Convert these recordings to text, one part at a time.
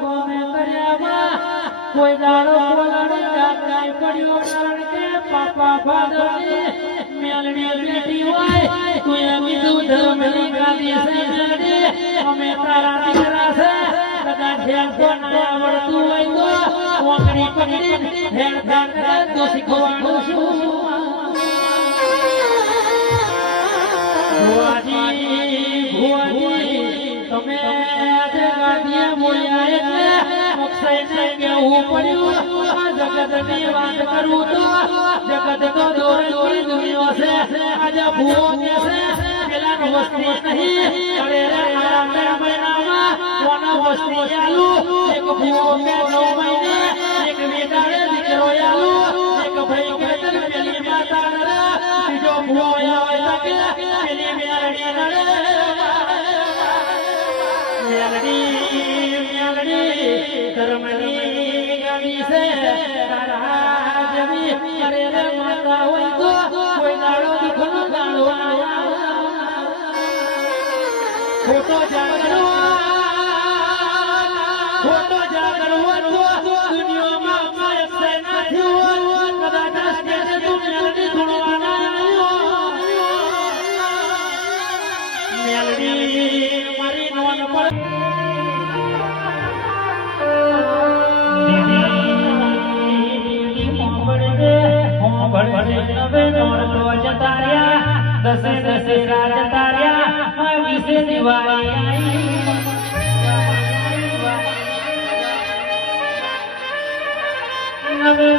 ગમે કર્યામાં કોઈ દાડો બોલાડે જાગનાય પડ્યો કારણ કે પાપા ફાદરની મેલડી બેઠી હોય તું એમ કીધું ધર્મની ગાદી સૈનાડે અમે તારા દીકરા છે કદાચ હેલતો ના આવડતું હોય તો ઓકરી પકડી હેલતા કરે તો શીખવાનું શું ભુવાજી તમે આજે ગાદીએ બોલ્યા એટલે અક્ષયને કેવું પડ્યું આ જગતની વાત કરું તો જગત તો દોરતી દુનિયા છે આજે ભુવો કે છે પેલા વસ્તી નહીં અરે આ મહિનામાં કોનો વસ્તી આલુ એક ભુવો કે 9 મહિને એક વેદાળે દીકરો આલુ એક ભાઈ કે પેલી માતા નરે બીજો ભુવો આવે કે પેલી મેલડી નરે મેલડી ધર્મની ગાડી છે તારા જવી અરે રે માતા હોય તો કોઈ દાડો દુખનો દાડો ખોટો જાગરો તો દુનિયામાં માયક છે ના થયું કદાચ સ્ટેજ તું મેલડી ધૂણવાના મેલડી મારી નોન પર નવે નોરતો જતાર્યા દસે દસે રાજ તાર્યા વિશે દિવાળી નવે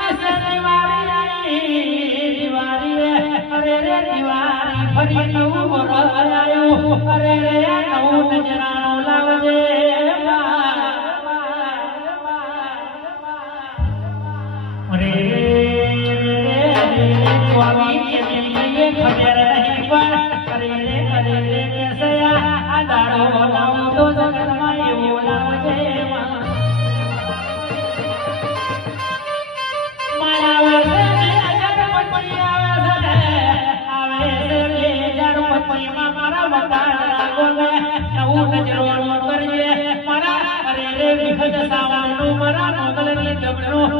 વિશે દિવાળી અરે રે દિવાળી ફરી નવું વરસ આવ્યું અરે રે નવું નજરાણું લાવજે અરે ખબર નહીં પણ અરે રે કેસયા આ દાડો લાવું તો જગતમાં એવું લાવજે માયા વર્ષે પડી આવે છે આવે પચીમાં મારા વટાણા ગોલે નવું નજરોનું કરજે મારા અરે રે વિખત સાવાનું મારા મોગલની જમણું